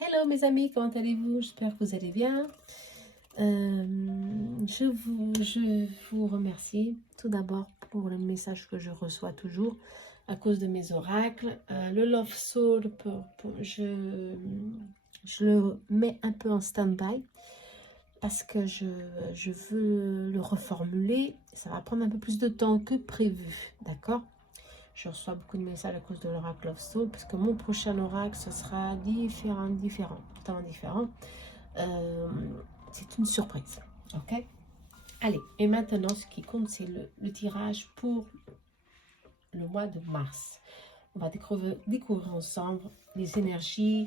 Hello mes amis, comment allez-vous? J'espère que vous allez bien. Je vous remercie tout d'abord pour le message que je reçois toujours à cause de mes oracles. Le Love Soul, je le mets un peu en stand-by parce que je veux le reformuler. Ça va prendre un peu plus de temps que prévu, d'accord? Je reçois beaucoup de messages à cause de l'oracle Love Soul, parce que mon prochain oracle, ce sera totalement différent. C'est une surprise, ok? Allez, et maintenant, ce qui compte, c'est le tirage pour le mois de mars. On va découvrir ensemble les énergies,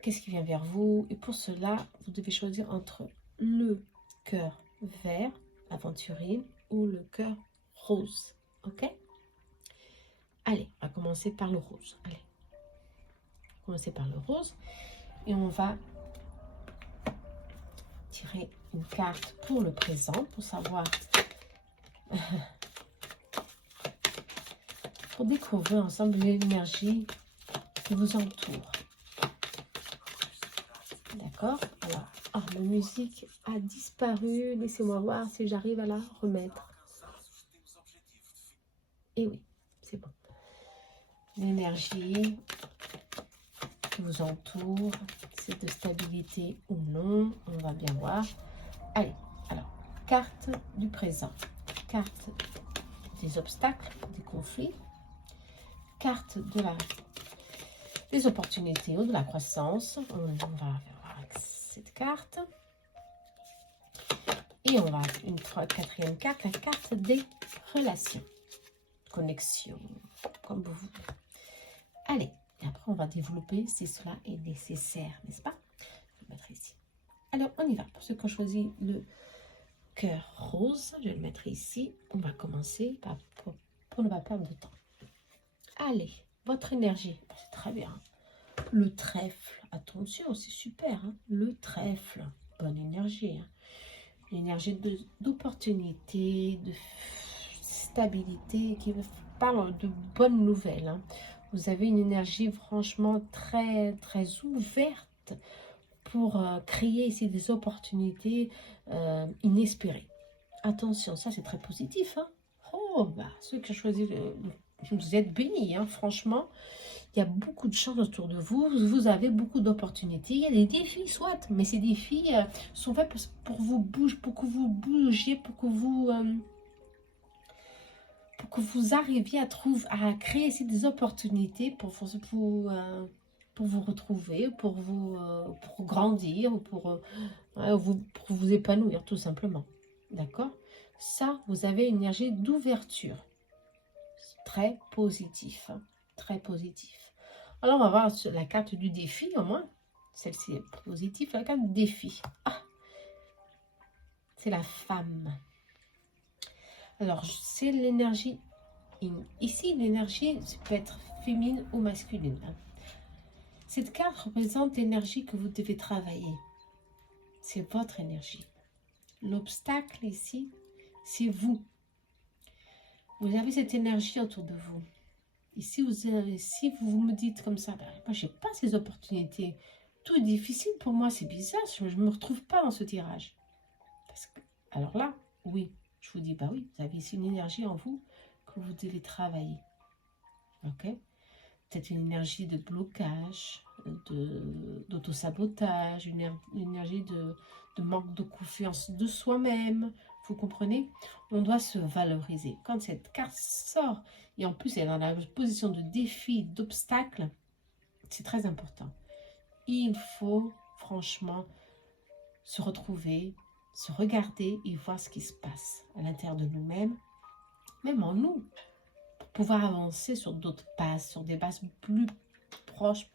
qu'est-ce qui vient vers vous. Et pour cela, vous devez choisir entre le cœur vert, aventurier, ou le cœur rose, ok? Allez, on va commencer par le rose. Allez, commencer par le rose. Et on va tirer une carte pour le présent, pour savoir, pour découvrir ensemble l'énergie qui vous entoure. D'accord? Alors, la musique a disparu. Laissez-moi voir si j'arrive à la remettre. Et oui, c'est bon. L'énergie qui vous entoure, c'est de stabilité ou non, on va bien voir. Allez, alors, carte du présent, carte des obstacles, des conflits, carte des opportunités ou de la croissance. On va voir avec cette carte. Et on va une quatrième carte, la carte des relations, connexion, comme vous voulez. Allez, et après on va développer si cela est nécessaire, n'est-ce pas? Je vais le mettre ici. Alors on y va. Pour ceux qui ont choisi le cœur rose, je vais le mettre ici. On va commencer pour ne pas perdre de temps. Allez, votre énergie, c'est très bien. Le trèfle, attention, c'est super. Hein? Le trèfle, bonne énergie. Hein? L'énergie d'opportunité, de stabilité, qui parle de bonnes nouvelles. Hein. Vous avez une énergie franchement très, très ouverte pour créer ici des opportunités inespérées. Attention, ça c'est très positif. Hein. Oh, bah, ceux qui ont choisi vous êtes bénis, hein, franchement. Il y a beaucoup de chance autour de vous. Vous avez beaucoup d'opportunités. Il y a des défis, soit, mais ces défis sont faits pour que vous bougiez, pour que vous arriviez à créer ici des opportunités pour vous retrouver, pour grandir, pour vous épanouir, tout simplement. D'accord? Ça, vous avez une énergie d'ouverture. Très positif. Hein, très positif. Alors, on va voir la carte du défi, au moins. Celle-ci est positive. La carte du défi. Ah, c'est la femme. Alors, c'est l'énergie. Ici, l'énergie peut être féminine ou masculine. Cette carte représente l'énergie que vous devez travailler. C'est votre énergie. L'obstacle ici, c'est vous. Vous avez cette énergie autour de vous. Et si vous me dites comme ça, ben, moi, je n'ai pas ces opportunités. Tout est difficile pour moi, c'est bizarre. Je ne me retrouve pas dans ce tirage. Alors là, oui, je vous dis, bah oui, vous avez ici une énergie en vous que vous devez travailler. Ok? Peut-être une énergie de blocage, d'auto-sabotage, une énergie de manque de confiance de soi-même. Vous comprenez? On doit se valoriser. Quand cette carte sort, et en plus elle est dans la position de défi, d'obstacle, c'est très important. Il faut franchement se retrouver, se regarder et voir ce qui se passe à l'intérieur de nous-mêmes, même en nous, pour pouvoir avancer sur d'autres bases, sur des bases plus proches,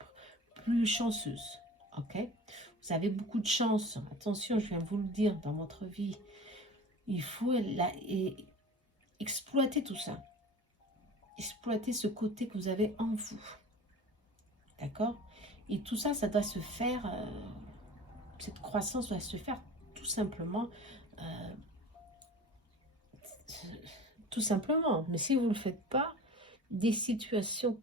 plus chanceuses. Ok? Vous avez beaucoup de chance. Attention, je viens vous le dire, dans votre vie, il faut exploiter tout ça. Exploiter ce côté que vous avez en vous. D'accord? Et tout ça, ça doit se faire, cette croissance doit se faire tout simplement, tout simplement. Mais si vous ne le faites pas, des situations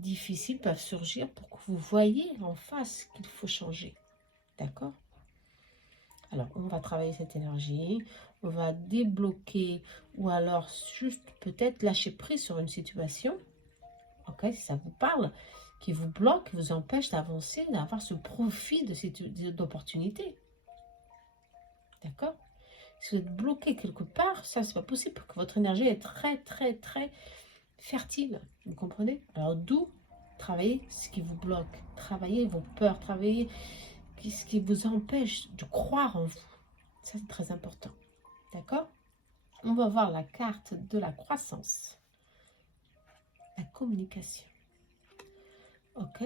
difficiles peuvent surgir pour que vous voyez en face qu'il faut changer. D'accord? Alors, on va travailler cette énergie, on va débloquer ou alors juste peut-être lâcher prise sur une situation, ok, si ça vous parle, qui vous bloque, qui vous empêche d'avancer, d'avoir ce profit de cette opportunité. D'accord? Si vous êtes bloqué quelque part, ça, c'est pas possible, parce que votre énergie est très, très, très fertile. Vous comprenez? Alors, d'où travailler ce qui vous bloque, travailler vos peurs, travailler ce qui vous empêche de croire en vous. Ça, c'est très important. D'accord? On va voir la carte de la croissance, la communication. Ok?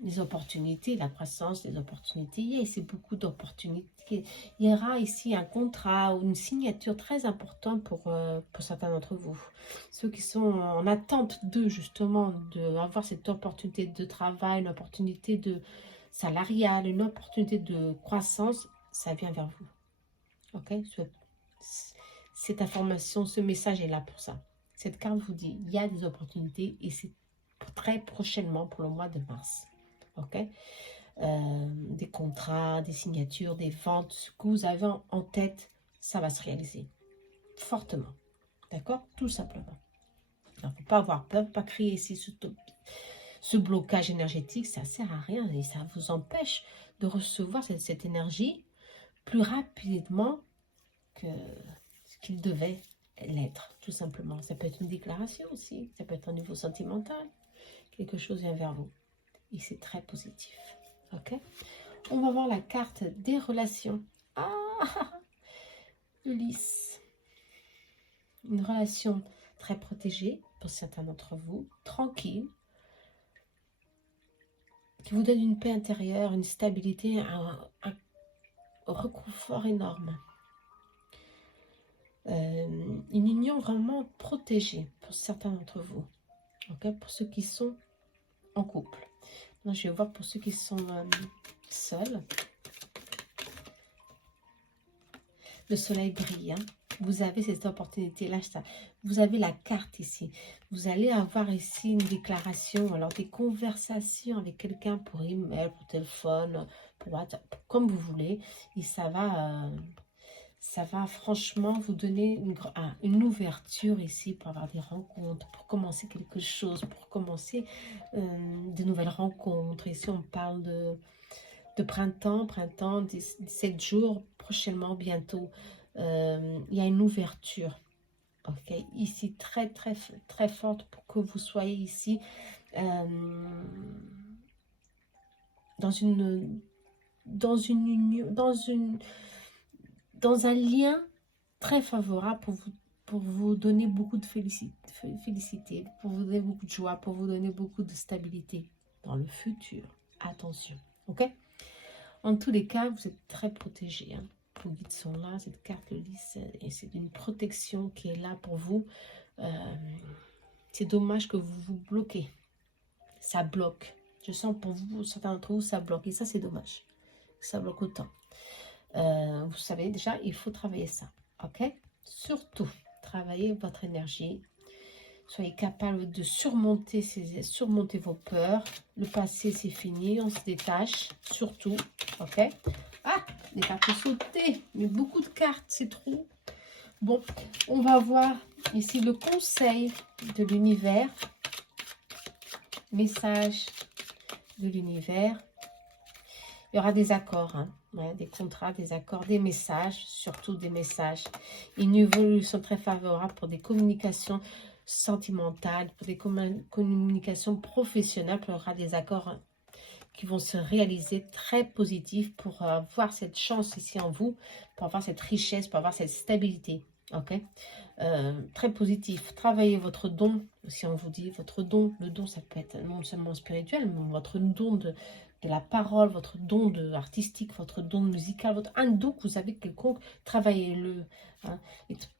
Les opportunités, la croissance, les opportunités. Il y a ici beaucoup d'opportunités. Il y aura ici un contrat ou une signature très importante pour certains d'entre vous. Ceux qui sont en attente de, justement, d'avoir cette opportunité de travail, une opportunité de salariale, une opportunité de croissance, ça vient vers vous. Ok? Cette information, ce message est là pour ça. Cette carte vous dit, il y a des opportunités et c'est très prochainement pour le mois de mars. Ok, des contrats, des signatures, des ventes, ce que vous avez en tête, ça va se réaliser fortement. D'accord? Tout simplement. Il ne faut pas avoir peur, pas créer ici ce blocage énergétique, ça ne sert à rien et ça vous empêche de recevoir cette énergie plus rapidement que ce qu'il devait l'être, tout simplement. Ça peut être une déclaration aussi, ça peut être un niveau sentimental, quelque chose vient vers vous et c'est très positif. Ok, on va voir la carte des relations. Ah, Ulysse. Une relation très protégée pour certains d'entre vous, tranquille, qui vous donne une paix intérieure, une stabilité, un réconfort énorme. Une union vraiment protégée pour certains d'entre vous. Okay, pour ceux qui sont en couple. Là, je vais voir pour ceux qui sont seuls. Le soleil brille. Hein. Vous avez cette opportunité. Là, vous avez la carte ici. Vous allez avoir ici une déclaration, alors des conversations avec quelqu'un pour email, pour téléphone, pour WhatsApp, comme vous voulez. Et ça va franchement vous donner une ouverture ici pour avoir des rencontres, pour commencer quelque chose, pour commencer de nouvelles rencontres. Ici, on parle de printemps, 17 jours, prochainement, bientôt. Il y a une ouverture, ok, ici très très très forte pour que vous soyez ici dans une union, dans un lien très favorable pour vous donner beaucoup de félicité, pour vous donner beaucoup de joie, pour vous donner beaucoup de stabilité dans le futur. Attention, ok? En tous les cas, vous êtes très protégés. Hein. Vos guides sont là, cette carte le lys, et c'est une protection qui est là pour vous. C'est dommage que vous vous bloquez. Ça bloque. Je sens pour vous, certains d'entre vous, ça bloque. Et ça, c'est dommage. Ça bloque autant. Vous savez déjà, il faut travailler ça. Ok? Surtout, travaillez votre énergie. Soyez capable de surmonter vos peurs. Le passé, c'est fini. On se détache. Surtout. Ok? Ah, les cartes sautées. Mais beaucoup de cartes, c'est trop. Bon, on va voir ici le conseil de l'univers. Message de l'univers. Il y aura des accords, hein, ouais, des contrats, des accords, des messages, surtout des messages. Une évolution très favorable pour des communications sentimentales, pour des communications professionnelles. Il y aura des accords qui vont se réaliser très positifs pour avoir cette chance ici en vous, pour avoir cette richesse, pour avoir cette stabilité. Ok, très positif. Travaillez votre don, si on vous dit votre don. Le don, ça peut être non seulement spirituel, mais votre don de la parole, votre don artistique, votre don musical, un don que vous avez quelconque, travaillez-le, hein,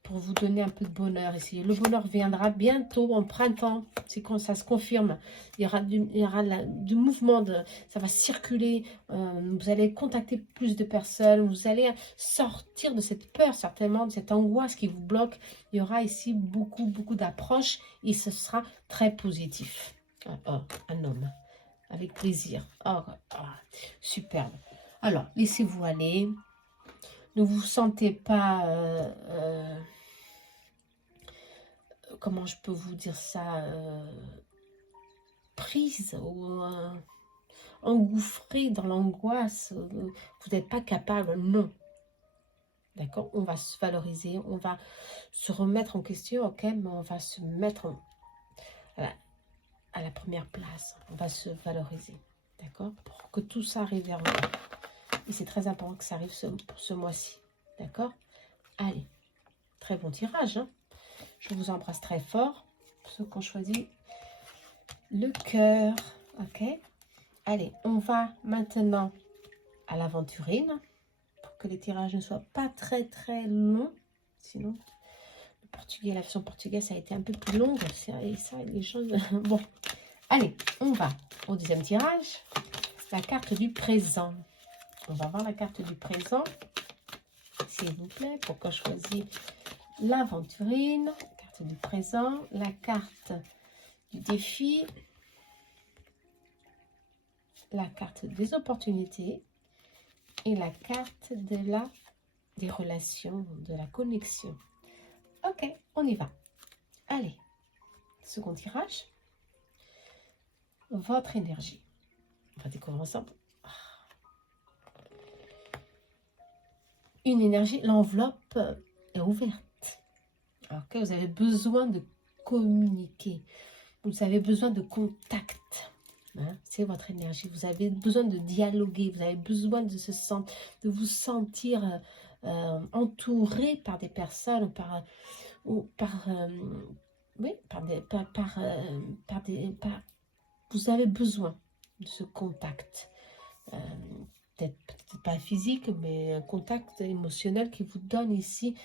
pour vous donner un peu de bonheur. Essayez. Le bonheur viendra bientôt, en printemps, c'est quand ça se confirme. Il y aura du mouvement, ça va circuler, vous allez contacter plus de personnes, vous allez sortir de cette peur, certainement, de cette angoisse qui vous bloque. Il y aura ici beaucoup, beaucoup d'approches et ce sera très positif. Un homme. Avec plaisir. Oh, superbe. Alors, laissez-vous aller. Ne vous sentez pas... comment je peux vous dire ça, prise ou engouffrée dans l'angoisse. Vous n'êtes pas capable. Non. D'accord? On va se valoriser. On va se remettre en question. Ok? Mais on va se mettre à la première place. On va se valoriser. D'accord? Pour que tout ça arrive vers vous. Et c'est très important que ça arrive pour ce mois-ci. D'accord? Allez. Très bon tirage. Hein? Je vous embrasse très fort. Pour ceux qui ont choisi le cœur. Ok? Allez, on va maintenant à l'aventurine. Pour que les tirages ne soient pas très très longs. Sinon, le portugais, la version portugaise, ça a été un peu plus longue. Et ça, les choses... Bon. Allez, on va au deuxième tirage. La carte du présent. On va voir la carte du présent. S'il vous plaît, pourquoi choisir l'aventurine, carte du présent, la carte du défi, la carte des opportunités et la carte des relations, de la connexion. Ok, on y va. Allez, second tirage. Votre énergie. On va découvrir ensemble. Une énergie, l'enveloppe est ouverte. Ok, vous avez besoin de communiquer. Vous avez besoin de contact. Hein, c'est votre énergie. Vous avez besoin de dialoguer. Vous avez besoin de vous sentir entouré par des personnes vous avez besoin de ce contact. Peut-être pas physique, mais un contact émotionnel qui vous donne ici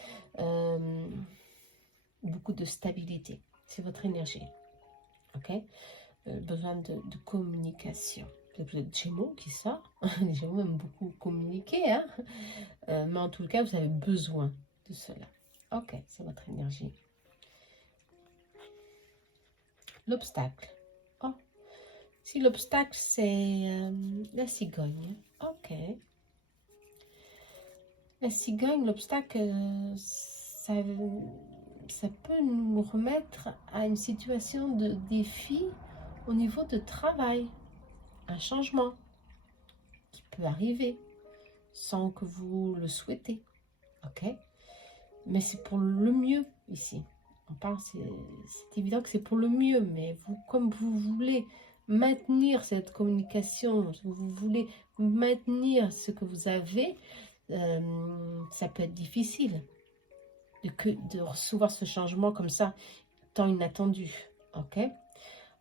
beaucoup de stabilité. C'est votre énergie. Ok? Besoin de communication. Vous êtes Gémeaux qui sort. Les Gémeaux aiment beaucoup communiquer. Hein? Mais en tout cas, vous avez besoin de cela. Ok, c'est votre énergie. L'obstacle. Oh, si l'obstacle, c'est la cigogne. Ok. La cigogne, l'obstacle, ça peut nous remettre à une situation de défi au niveau de travail. Un changement qui peut arriver sans que vous le souhaitez. Ok? Mais c'est pour le mieux ici. On parle, c'est évident que c'est pour le mieux, mais vous, comme vous voulez maintenir cette communication, vous voulez maintenir ce que vous avez, ça peut être difficile de recevoir ce changement comme ça, tant inattendu. Ok?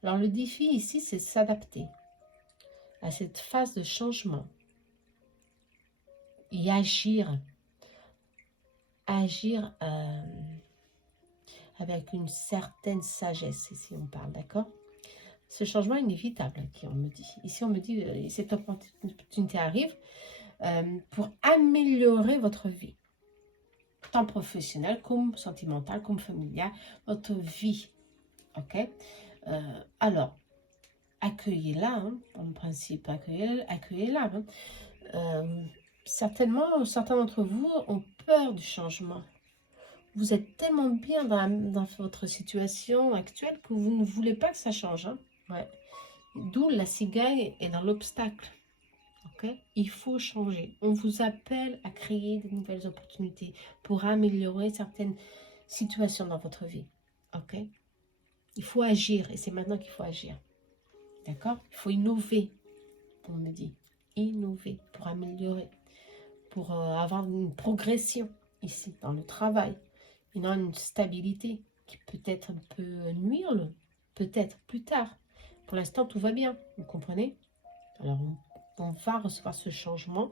Alors le défi ici, c'est s'adapter à cette phase de changement et agir avec une certaine sagesse, ici on parle, d'accord? Ce changement est inévitable, qui on me dit. Ici on me dit, cette opportunité arrive pour améliorer votre vie, tant professionnelle comme sentimentale, comme familiale, votre vie, ok? Alors, accueillez-la, hein, en principe, accueillez-la. Hein. Certainement, certains d'entre vous ont peur du changement. Vous êtes tellement bien dans votre situation actuelle que vous ne voulez pas que ça change. Hein? Ouais. D'où la cigaille est dans l'obstacle. Okay? Il faut changer. On vous appelle à créer de nouvelles opportunités pour améliorer certaines situations dans votre vie. Ok? Il faut agir et c'est maintenant qu'il faut agir. D'accord? Il faut innover, on me dit. Innover pour améliorer, pour avoir une progression ici dans le travail. Et non une stabilité qui peut-être peut nuire, peut-être plus tard. Pour l'instant, tout va bien, vous comprenez? Alors, On va recevoir ce changement.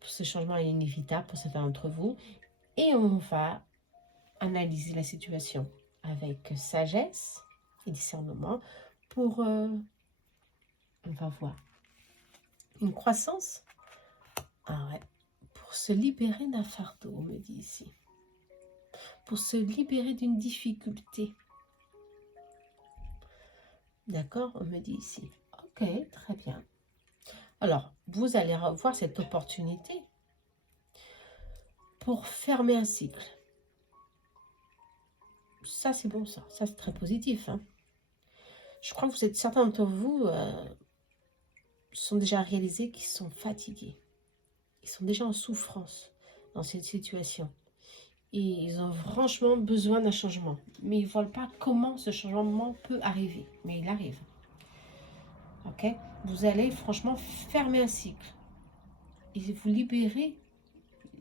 Ce changement est inévitable pour certains d'entre vous. Et on va analyser la situation avec sagesse et discernement pour, on va voir, une croissance. Ah ouais. Pour se libérer d'un fardeau, on me dit ici. Pour se libérer d'une difficulté. D'accord, on me dit ici. Ok, très bien. Alors, vous allez revoir cette opportunité pour fermer un cycle. Ça, c'est bon, ça. Ça, c'est très positif. Hein. Je crois que vous êtes, certains d'entre vous sont déjà réalisés qu'ils sont fatigués. Ils sont déjà en souffrance dans cette situation. Et ils ont franchement besoin d'un changement. Mais ils ne voient pas comment ce changement peut arriver. Mais il arrive. Ok? Vous allez franchement fermer un cycle. Et vous libérer,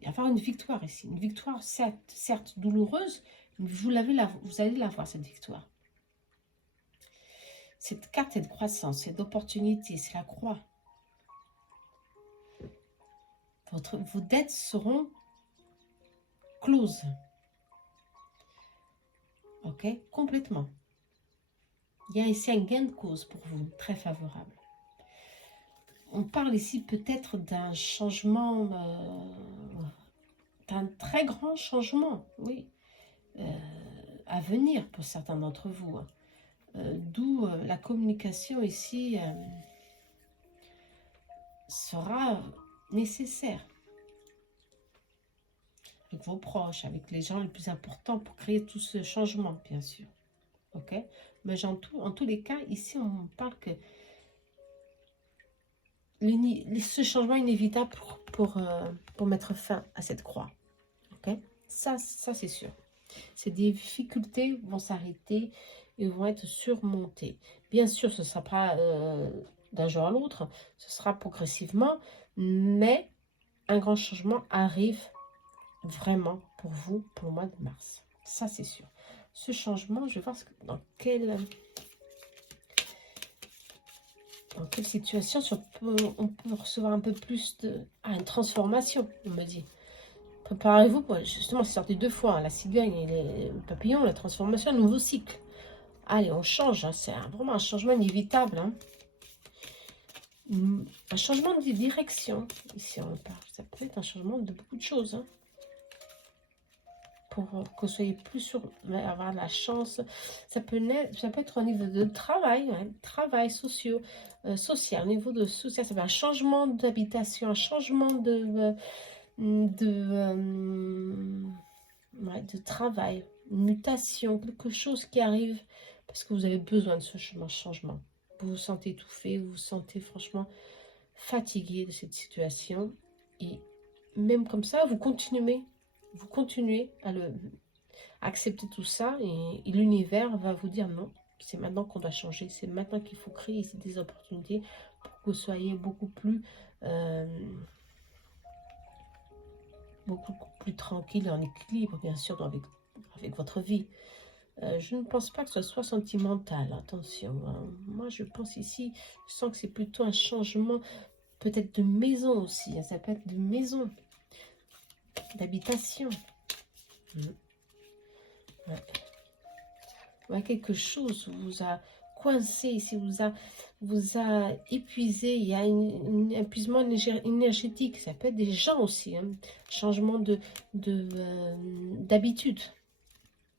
avoir une victoire ici. Une victoire certes douloureuse, mais vous allez la voir, cette victoire. Cette carte est de croissance, c'est d'opportunité, c'est la croix. Vos dettes seront closes. Ok? Complètement. Il y a ici un gain de cause pour vous, très favorable. On parle ici peut-être d'un changement, d'un très grand changement, oui, à venir pour certains d'entre vous. D'où la communication ici sera nécessaire avec vos proches, avec les gens les plus importants pour créer tout ce changement, bien sûr. Ok? Mais en tous les cas, ici, on parle que ce changement est inévitable pour mettre fin à cette croix. Ok? Ça c'est sûr. Ces difficultés vont s'arrêter et vont être surmontées. Bien sûr, ce ne sera pas d'un jour à l'autre, ce sera progressivement, mais un grand changement arrive vraiment pour vous, pour le mois de mars. Ça, c'est sûr. Ce changement, je vais voir dans quelle situation on peut recevoir un peu plus de... Ah, une transformation, on me dit. Préparez-vous, justement, c'est sorti 2 fois, hein, la cigogne et le papillon, la transformation, un nouveau cycle. Allez, on change, hein, c'est vraiment un changement inévitable. Hein. Un changement de direction, ici on parle. Ça peut être un changement de beaucoup de choses. Hein. Pour que vous soyez plus sûr d'avoir la chance. Ça peut être au niveau de travail, travail social, au niveau de social, ça peut être un changement d'habitation, un changement de travail, une mutation, quelque chose qui arrive parce que vous avez besoin de ce changement. Vous vous sentez étouffé, vous vous sentez franchement fatigué de cette situation et même comme ça, vous continuez à accepter tout ça et l'univers va vous dire non, c'est maintenant qu'on doit changer, c'est maintenant qu'il faut créer ici des opportunités pour que vous soyez beaucoup plus tranquille et en équilibre, bien sûr, avec votre vie. Je ne pense pas que ce soit sentimental, attention. Hein. Moi, je pense ici, je sens que c'est plutôt un changement, peut-être de maison aussi. Hein. Ça peut être de maison, d'habitation. Ouais. Ouais, quelque chose vous a coincé ici, vous a épuisé. Il y a un épuisement énergétique. Ça peut être des gens aussi. Hein. Changement d'habitude.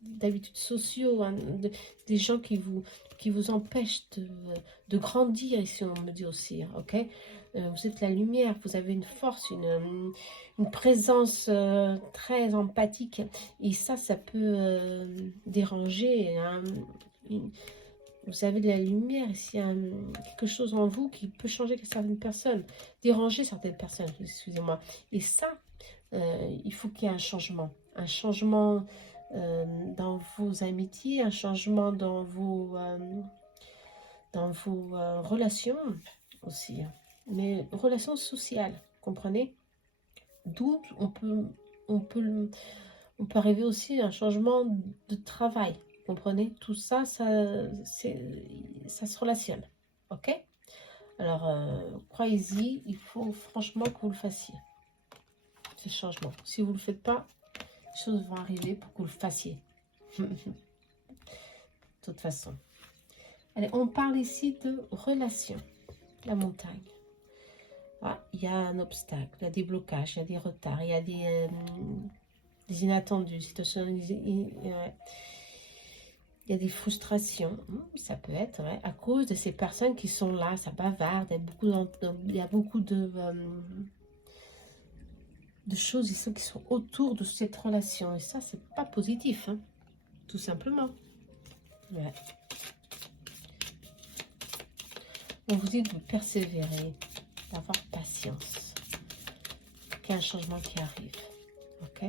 D'habitudes sociaux, hein, des gens qui vous empêchent de grandir, ici on me dit aussi, hein, ok. Vous êtes la lumière, vous avez une force, une présence très empathique, et ça peut déranger, hein, vous avez de la lumière ici, quelque chose en vous qui peut changer certaines personnes, déranger certaines personnes, excusez-moi, et ça, il faut qu'il y ait un changement dans vos amitiés, un changement dans vos relations aussi, hein. Mais relations sociales, comprenez? D'où on peut arriver aussi à un changement de travail, comprenez? Tout ça, ça se relationne, ok? Alors, croyez-y, il faut franchement que vous le fassiez. Ce changement. Si vous ne le faites pas, les choses vont arriver pour que vous le fassiez. De toute façon. Allez, on parle ici de relation. La montagne. Ah, il y a un obstacle, il y a des blocages, il y a des retards, il y a des inattendus, situations, ouais. Il y a des frustrations, ça peut être, ouais, à cause de ces personnes qui sont là, ça bavarde, il y a beaucoup de choses ici qui sont autour de cette relation. Et ça, c'est pas positif, hein, tout simplement. Ouais. On vous dit de persévérer, d'avoir patience, qu'il y a un changement qui arrive. Ok?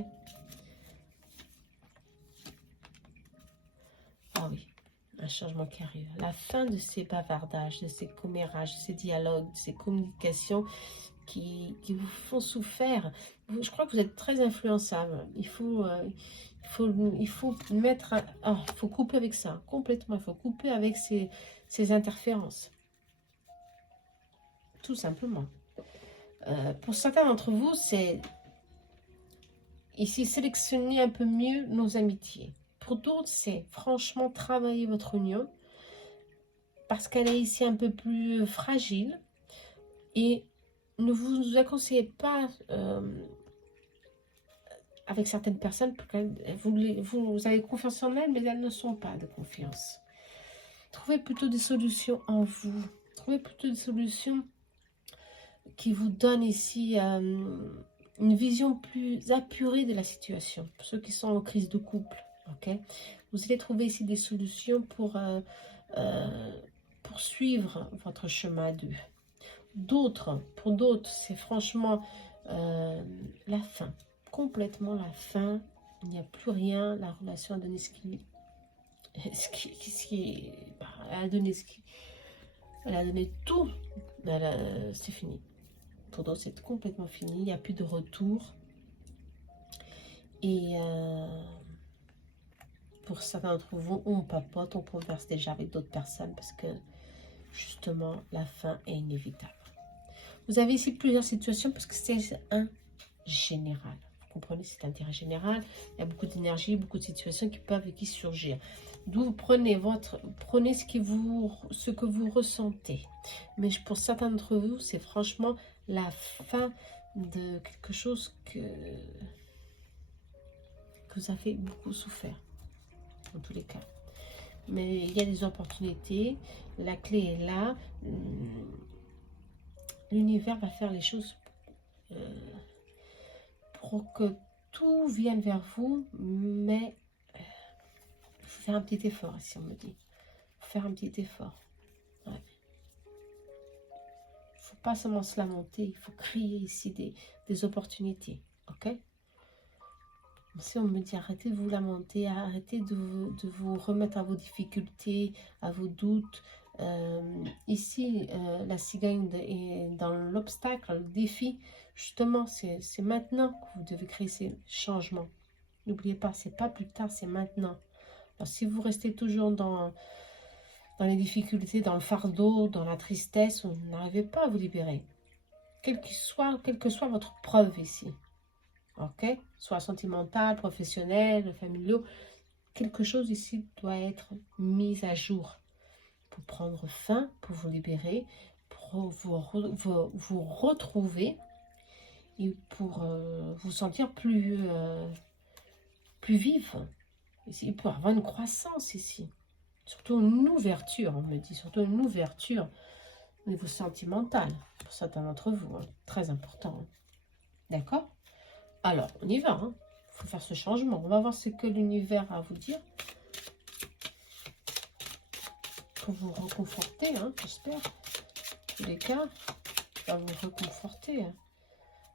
Ah oui, un changement qui arrive. La fin de ces bavardages, de ces commérages, de ces dialogues, de ces communications qui vous font souffrir. Je crois que vous êtes très influençable. Il faut mettre... il faut couper avec ça, complètement. Il faut couper avec ces interférences. Tout simplement. Pour certains d'entre vous, c'est ici sélectionner un peu mieux nos amitiés. Pour d'autres, c'est franchement travailler votre union parce qu'elle est ici un peu plus fragile et ne vous conseillez pas avec certaines personnes, vous avez confiance en elles, mais elles ne sont pas de confiance. Trouvez plutôt des solutions en vous. Trouvez plutôt des solutions qui vous donnent ici une vision plus apurée de la situation. Pour ceux qui sont en crise de couple, ok, vous allez trouver ici des solutions pour poursuivre votre chemin à deux. Pour d'autres, c'est franchement la fin. Complètement la fin. Il n'y a plus rien. La relation a donné elle a donné tout. C'est fini. Pour d'autres, c'est complètement fini. Il n'y a plus de retour. Et pour certains d'entre vous, on papote, on converse déjà avec d'autres personnes parce que justement, la fin est inévitable. Vous avez ici plusieurs situations parce que c'est un général. Vous comprenez, c'est intérêt général. Il y a beaucoup d'énergie, beaucoup de situations qui peuvent surgir. D'où vous prenez ce que vous ressentez. Mais pour certains d'entre vous, c'est franchement la fin de quelque chose que vous avez beaucoup souffert. En tous les cas. Mais il y a des opportunités. La clé est là. L'univers va faire les choses pour que tout vienne vers vous, mais il faut faire un petit effort, si on me dit. Il faut faire un petit effort. Ouais. Il ne faut pas seulement se lamenter, il faut créer ici des opportunités. Ok? Si on me dit arrêtez de vous lamenter, arrêtez de vous remettre à vos difficultés, à vos doutes. Ici, la cigogne est dans l'obstacle, le défi. Justement, c'est maintenant que vous devez créer ces changements. N'oubliez pas, c'est pas plus tard, c'est maintenant. Alors, si vous restez toujours dans les difficultés, dans le fardeau, dans la tristesse, vous n'arrivez pas à vous libérer. Quelle que soit votre preuve ici. Ok, soit sentimental, professionnel, familial, quelque chose ici doit être mis à jour pour prendre fin, pour vous libérer, pour vous retrouver et pour vous sentir plus vif. Ici, il peut y avoir une croissance ici, surtout une ouverture, on me dit, surtout une ouverture au niveau sentimental, pour certains d'entre vous, hein, très important. Hein. D'accord? Alors, on y va. Hein. Il faut faire ce changement. On va voir ce que l'univers a à vous dire. Pour vous reconforter, hein, j'espère. En tous les cas, va vous reconforter. Hein.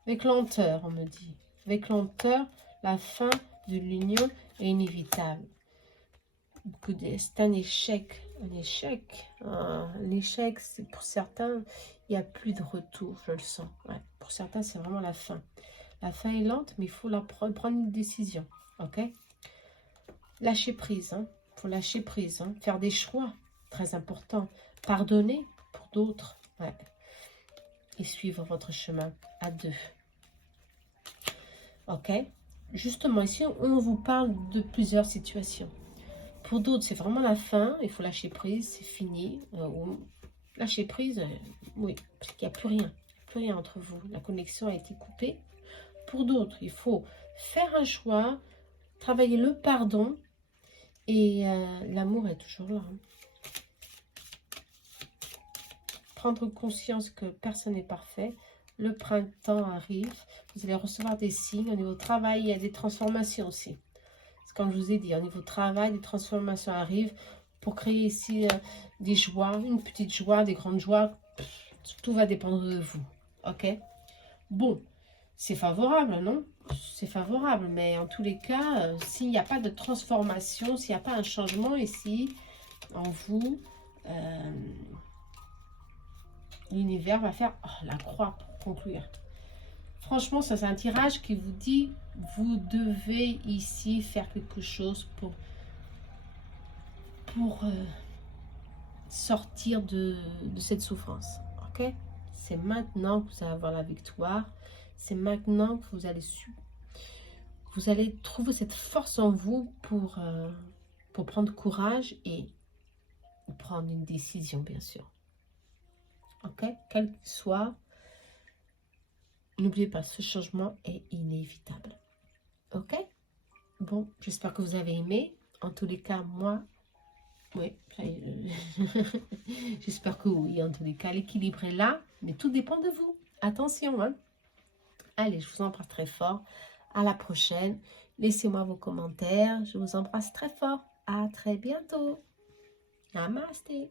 Avec lenteur, on me dit. Avec lenteur, la fin de l'union est inévitable. C'est un échec. Un échec. Un échec, c'est pour certains, il n'y a plus de retour, je le sens. Ouais. Pour certains, c'est vraiment la fin. La fin est lente, mais il faut prendre une décision. Ok? Lâcher prise. Hein. Il faut lâcher prise. Hein. Faire des choix. Très important. Pardonner pour d'autres. Ouais. Et suivre votre chemin à deux. Ok? Justement, ici, on vous parle de plusieurs situations. Pour d'autres, c'est vraiment la fin. Il faut lâcher prise, c'est fini. Lâcher prise, oui, parce qu'il n'y a plus rien. Plus rien entre vous. La connexion a été coupée. Pour d'autres, il faut faire un choix, travailler le pardon. Et l'amour est toujours là. Hein. Prendre conscience que personne n'est parfait. Le printemps arrive. Vous allez recevoir des signes. Au niveau travail, il y a des transformations aussi. Comme je vous ai dit, au niveau travail, des transformations arrivent pour créer ici des joies, une petite joie, des grandes joies. Tout va dépendre de vous. Ok? Bon, c'est favorable, non? C'est favorable, mais en tous les cas, s'il n'y a pas de transformation, s'il n'y a pas un changement ici, en vous, l'univers va faire la croix pour conclure. Franchement, ça c'est un tirage qui vous dit, vous devez ici faire quelque chose pour sortir de cette souffrance. Ok? C'est maintenant que vous allez avoir la victoire. C'est maintenant que vous allez trouver cette force en vous pour prendre courage et prendre une décision, bien sûr. Ok? Quel qu'il soit, n'oubliez pas, ce changement est inévitable. Ok? Bon, j'espère que vous avez aimé. En tous les cas, moi, oui, j'espère que oui. En tous les cas, l'équilibre est là, mais tout dépend de vous. Attention, hein. Allez, je vous embrasse très fort. À la prochaine. Laissez-moi vos commentaires. Je vous embrasse très fort. À très bientôt. Namasté.